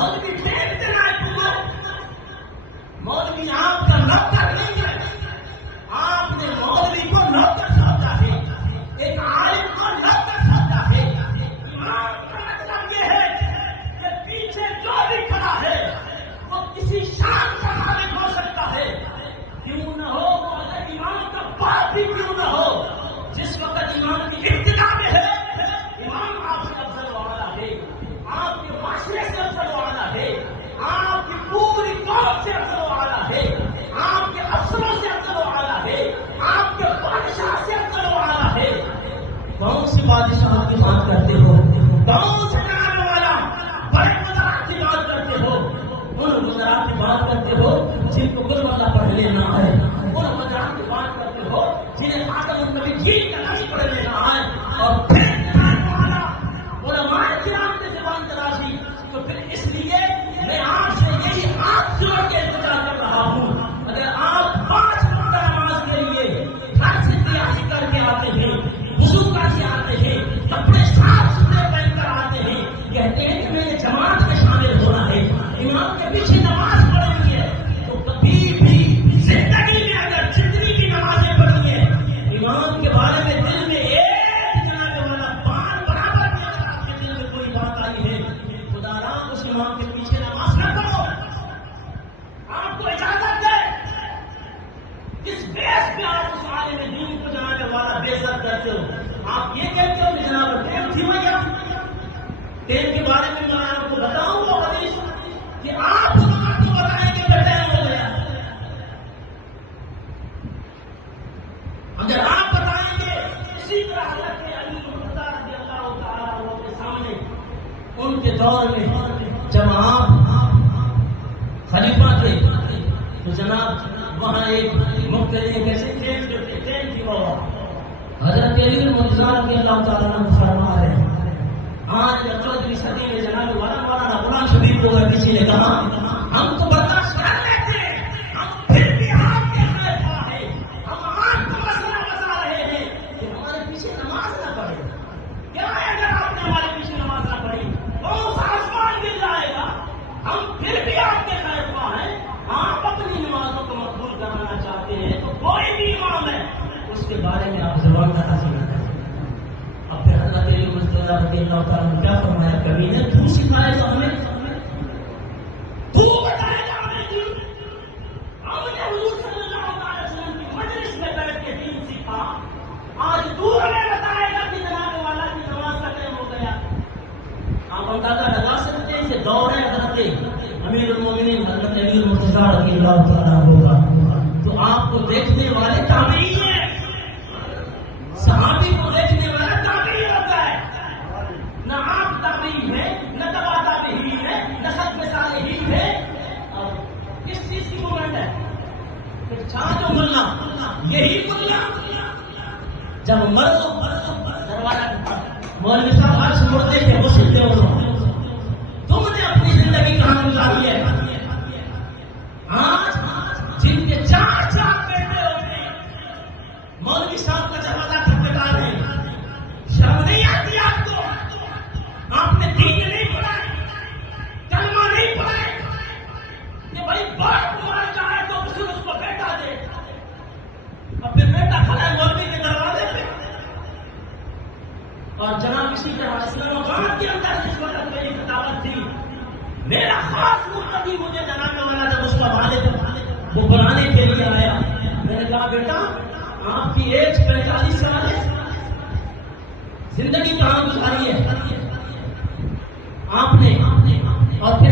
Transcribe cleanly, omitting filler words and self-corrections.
مولوی دیکھ دینا ہے تمہیں، مولوی آپ کا نوکر نہیں ہے، آپ نے مولوی کو نوکر سمجھا ہے، ایک عالم کو نوکر سمجھا ہے۔ ایمان کا مطلب یہ ہے کہ پیچھے جو بھی کھڑا ہے وہ کسی شان کا مالک ہو سکتا ہے، کیوں نہ ہو وہ اگر ایمان کا باپ بھی کیوں نہ ہو، جس وقت ایمان کی ابتدا میں ہے ایمان آپ سے افضل والا ہے، آپ کے معاشرے سے افضل والا ہے، آپ کی پوری قوم سے افضل والا ہے، آپ کے افسروں سے افضل والا ہے، آپ کے بادشاہ سے افضل والا ہے۔ کون سی بادشاہ کی بات کرتے ہو؟ کون سے جانے والا بڑے وزراء کی بات کرتے ہو؟ ان وزراء کی بات کرتے ہو جن کو کل والا پڑھ لینا ہے، ان وزراء کی بات کرتے ہو جنہیں خاتم النبیین کا لفظ پڑھ لینا ہے، اور پھر علماء کرام نے زبان تراشی، تو پھر اس لیے میں آپ سے یہی ہاتھ جوڑ کے انتظار کر رہا ہوں، اگر آپ 5 گھنٹہ نماز کے لیے گھر سے تیاری کر کے آتے ہیں، وضو کر کے آتے ہیں، کپڑے صاف ستھرے پہن کر آتے ہیں، کہتے ہیں کہ میں نے جماعت میں شامل ہونا ہے، امام کے پیچھے نماز پڑھنی ہے، تو کبھی بھی زندگی میں اگر جتنی بھی نمازیں پڑھی ہیں امام کے بارے میں دل میں ایک جناب والا بان برابر بھی اگر آپ کے دل میں کوئی بات آئی ہے، خدا را اس امام کے پیچھے نماز نہ پڑھو، آپ کو اجازت ہے۔ کس بیس پہ آپ اس عالم دین کو جناب والا بے عزت کرتے ہو؟ آپ یہ کہتے ہو کہ جناب ٹیم تھی بھیا، ٹیم کے بارے میں میں آپ کو بتاؤں گا حدیث کہ آپ کو بتائیں گے کہ ٹائم ہو گیا، اگر آپ بتائیں گے اسی طرح حضرت علی مرتضیٰ رضی اللہ تعالیٰ عنہ کے سامنے ان کے دور میں جب آپ خلیفہ تھے تو جناب وہاں ایک مختلف ایسے ٹرین تھی، وہ حضرت علی مرتضیٰ رضی اللہ تعالیٰ عنہ فرما رہے ہیں، آج 14ویں صدی میں جناب مولانا غلام شبیر کو کسی نے کہا ہم تو برداشت کر لیتے ہیں، ہم پھر بھی آپ کے خلیفہ ہیں، ہم آپ کو مسئلہ بتا رہے ہیں کہ ہمارے پیچھے نماز نہ پڑھے، کیا ہے اگر آپ نے ہمارے پیچھے نماز نہ پڑھی کون سا آسمان گر جائے گا؟ ہم پھر بھی آپ کے خلیفہ ہیں، آپ اپنی نمازوں کو مقبول کرانا چاہتے ہیں تو کوئی بھی امام ہے اس کے بارے میں آپ زبان کا حاصل نہ کریں۔ اب پھر حضرت علی رضی اللہ تعالیٰ نے کیا فرمایا، کبھی نے تو سکھائے گا ہمیں، تو بتائے گا ہمیں دین، ہم نے حضور صلی اللہ علیہ وسلم کی مجلس میں بیٹھ کے دین سیکھا، آج تو ہمیں بتائے گا کہ جناب والا کی نماز کا ٹائم ہو گیا۔ آپ اندازہ لگا سکتے ہیں کہ دور ہے حضرت امیر المومنین حضرت علی مرتضیٰ رضی اللہ تعالیٰ ہوگا، تو آپ کو دیکھنے والے تابعین ہیں، صحابی کو دیکھنے والا تابعی ہوتا ہے، نہ آپ تابعی ہے نہ تبع تابعین ہے نہ سب صالحین ہے، اور کس چیز کی مومنٹ ہے کہ جو ملا یہی ملا جب مرو دروازہ مولوی صاحب ہر مردے کے وہ سلتے ہو، تم نے اپنی زندگی کہاں گزاری ہے؟ آج جن کے 4 بیٹے ہوتے مولوی صاحب کا جماعت ٹھپکار ہے، شرم نہیں آتی آپ کو؟ آپ نے دین نہیں پڑھائے، کلمہ نہیں پڑھائے کہ بھائی باپ مار جائے تو پھر اس کو بیٹا دے، اب پھر بیٹا کھڑا ہے مولوی کے دروازے پہ، اور جناب اسی طرح اسلام آباد کے اندر جس وقت میری کتابت تھی، میرا خاص مرتبی مجھے جناب والا جب اس کا والد وہ بنانے کے لیے آیا، میں نے کہا بیٹا آپ کی ایج 45 سال ہے، زندگی کہاں گزاری ہے آپ نے؟ اور پھر